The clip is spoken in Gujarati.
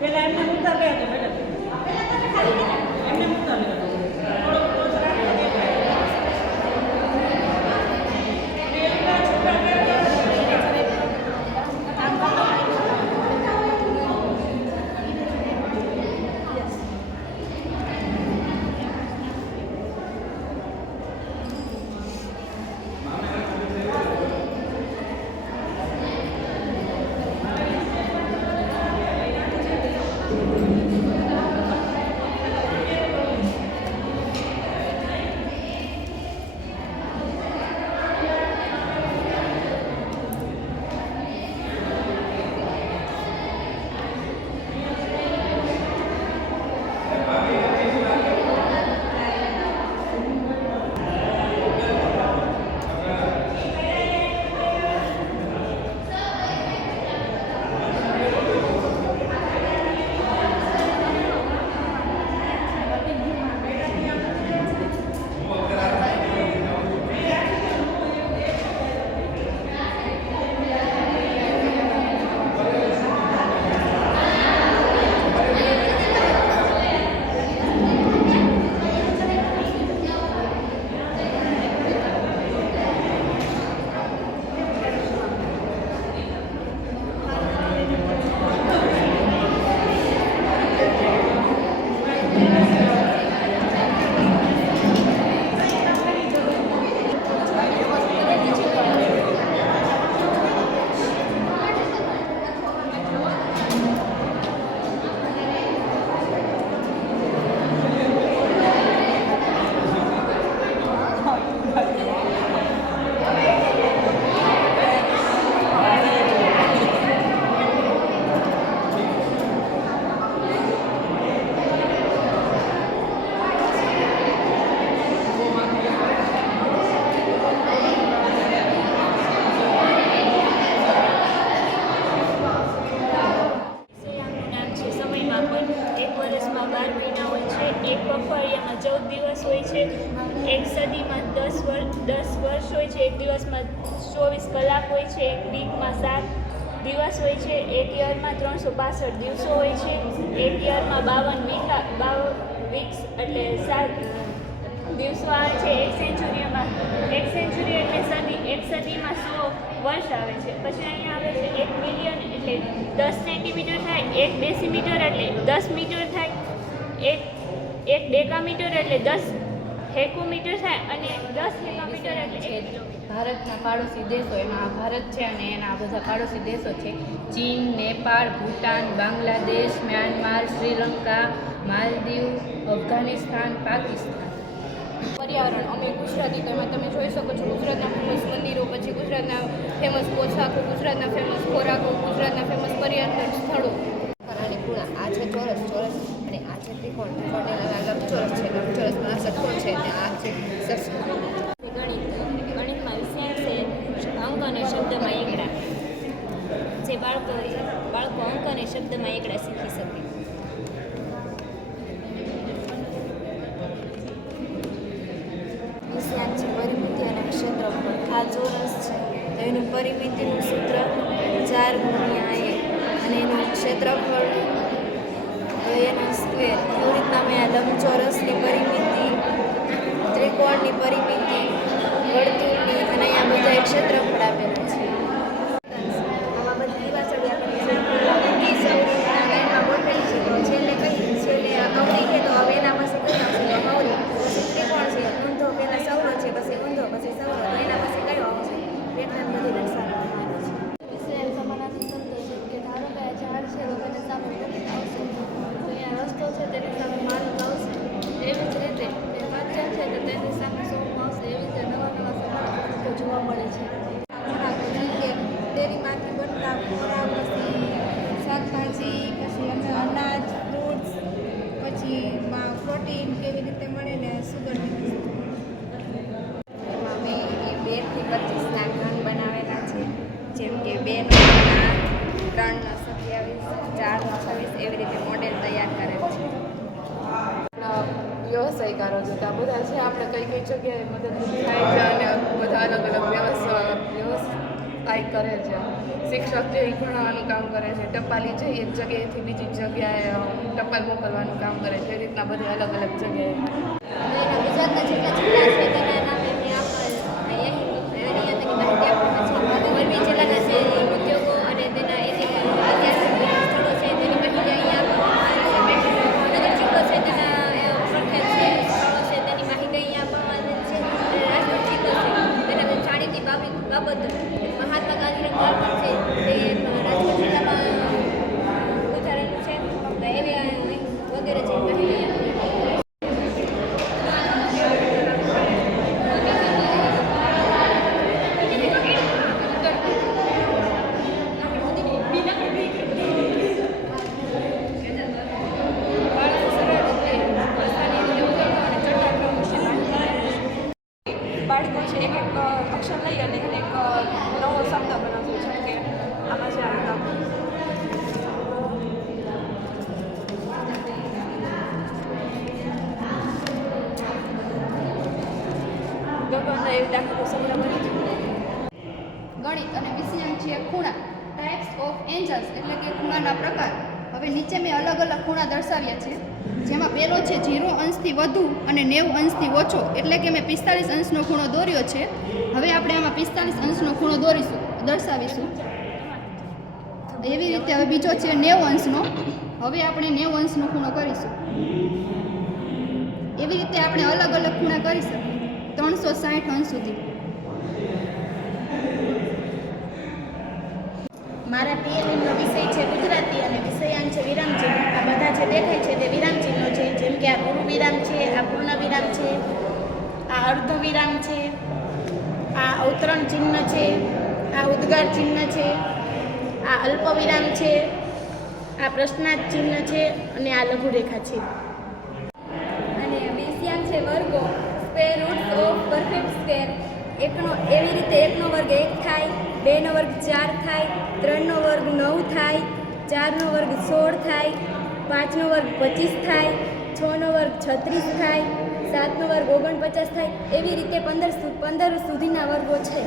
પેલા એમને મુદ્દા કહે તો મેડમ એમને મુદ્દા લે એક પખવાડિયામાં 14 દિવસ હોય છે, એક સદીમાં 10 વર્ષ હોય છે, એક દિવસમાં 24 કલાક હોય છે, એક વીકમાં 7 દિવસ હોય છે, એક યરમાં 365 દિવસો હોય છે, એક યરમાં 52 વીક્સ એટલે 7 દિવસો આવે છે, એક સેન્ચુરી એટલે સદી, એક સદીમાં 100 વર્ષ આવે છે. પછી અહીંયા આવે છે 1 મિલિયન એટલે 10 સેન્ટીમીટર થાય, 1 ડેસીમીટર એટલે 10 મીટર થાય, એક ડેકામીટર એટલે 10 હેક્ટોમીટર થાય અને 10 હેક્ટોમીટર એટલે 1 કિલોમીટર. ભારતના પાડોશી દેશો એમાં ભારત છે અને એના બધા પાડોશી દેશો છે ચીન, નેપાળ, ભૂટાન, બાંગ્લાદેશ, મ્યાનમાર, શ્રીલંકા, માલદીવ, અફઘાનિસ્તાન, પાકિસ્તાન. પર્યાવરણ અમે ગુજરાતી તો એમાં તમે જોઈ શકો છો ગુજરાતના ફેમસ મંદિરો, પછી ગુજરાતના ફેમસ પોશાકો, ગુજરાતના ફેમસ ખોરાકો, ગુજરાતના ફેમસ પર્યટન સ્થળો. અને ખૂણા આ છે ચોરસ અને આ છે ત્રિકોણ લંબચોરસ છે, લંબચોરસમાં આ ષટકોણ છે અને આ છે ગણિતમાં વિષય છે અંક અને શબ્દમાં એકડા, જે બાળકો અંક અને શબ્દમાં એકડા શીખી શકે. વિષયાંક છે પરિમિતિ અને ક્ષેત્રફળ. આ ચોરસ છે તો એનું પરિમિતિનું સૂત્ર 4 × 1 અને એનું ક્ષેત્રફળ તો એનો સ્ક્વેર. એવી રીતના મેં આ લંબચોરસની પરિમિતિ, ત્રિકોણની પરિમિતિ, વર્તુળની અને અહીંયા બધા ક્ષેત્રફળ આપેલા છે. આમાં બધી દિવાસળી આપેલી છે, એમાં ગોઠવેલી છે. તો છેલ્લે અવળી છે તો હવે એના પાસે કઈ આવશે તો અવળી. પછી ત્રિકોણ છે, ઊંધો પહેલાં સવરો છે, પછી ઊંધો, પછી સવરો, તો એના પાસે કયો આવશે પેટર્ન બધી દર્શાવવામાં આવે છે. સમાનાર્થી શબ્દો છે કે ધારો કે આ ઝાડ છે તો તેની સામે વ્યક્તિ આવશે, તો અહીંયા રસ્તો છે તેની સામે માણસ આવશે. એવી જ રીતે વાંચન છે તો તેની સામે સોમ આવશે. એવી રીતે નવા સમાનાર્થી જોવા મળે છે. ખોરાકો જેમ કે ડેરીમાંથી બનતા ખોરાક, પછી શાકભાજી, પછી અનાજ, ફ્રૂટ્સ, પછી પ્રોટીન કેવી રીતે મળે ને સુગરની વસ્તુ. એમાં મેં 2 થી 25ના ઘન બનાવેલા છે, જેમ કે 2 નો 8, 3 નો 27, 4 નો 26 એવી રીતે મોડેલ તૈયાર કરેલ છે. વ્યવસાયકારો છે તો આ બધા છે આપણે કઈ જગ્યાએ મદદરૂપ થાય છે અને બધા અલગ અલગ આઈ કરે છે. શિક્ષક જે ઈ ભણાવવાનું કામ કરે છે, ટપાલી જે એક જગ્યાએથી બીજી જગ્યાએ ટપાલ મોકલવાનું કામ કરે છે. એ રીતના બધી અલગ અલગ જગ્યાએ એના ગુજરાતના જેટલા જિલ્લા છે તેના નામે મેં અહીંયા તેની માહિતી આપવામાં છે. મોરબી જિલ્લાના છે ઉદ્યોગો અને તેના ઐતિહાસિક સ્થળો છે તેની માહિતી અહીંયા આપવામાં આવે છે. નગર જિલ્લો છે તેના પ્રખ્યાત છે સ્થળો છે તેની માહિતી અહીંયા આપવામાં આવે છે. અને રાજકોટ જિલ્લો છે તેના જાણીતી બાબત મહાત્મા ગાંધીનું ઘર પણ છે તે રાજકોટ જિલ્લામાં ઉતારેલું છે. તો એવી વગેરે છે માહિતી બાળકો છે એક એક અક્ષર લઈ અને એક નવો શબ્દ બનાવવો છે કે આમાં છે આ ભગવાનના એવી દાખલો સંગ્રહ બની ગણિત અને વિષયાંક છે ખૂણા. ટાઈપ્સ ઓફ એંગલ્સ એટલે કે ખૂણાના પ્રકાર. હવે નીચે મેં અલગ અલગ ખૂણા દર્શાવ્યા છે, જેમાં પહેલો છે 0 અંશથી વધુ અને 90 અંશથી ઓછો, એટલે કે મેં 45 અંશનો ખૂણો દોર્યો છે. હવે આપણે આમાં 45 અંશનો ખૂણો દર્શાવીશું. એવી રીતે હવે બીજો છે 90 અંશનો. હવે આપણે 90 અંશનો ખૂણો કરીશું. એવી રીતે આપણે અલગ અલગ ખૂણા કરી શકીએ 360 અંશ સુધી. મારા ટીએલએમનો વિષય છે ગુજરાતી અને વિષયાંક છે વિરામચિહ્ન. આ બધા જે દેખાય છે તે વિરામચિહ્નો છે, જેમ કે આ પૂર્ણ વિરામ છે, આ પૂર્ણ વિરામ છે, આ અર્ધ વિરામ છે, આ અવતરણ ચિહ્ન છે, આ ઉદ્ગાર ચિહ્ન છે, આ અલ્પ વિરામ છે, આ પ્રશ્નાર્થ ચિહ્ન છે અને આ લઘુરેખા છે. અને વિષયાંક છે વર્ગો. Square root of perfect square. એવી રીતે 1નો વર્ગ 1 થાય, 2નો વર્ગ 4 થાય, 3નો વર્ગ 9 થાય, 4નો વર્ગ 16 થાય, 5નો વર્ગ 25 થાય, 6નો વર્ગ 36 થાય, 7નો વર્ગ 49 થાય. એવી રીતે 15 સુધીના વર્ગો છે.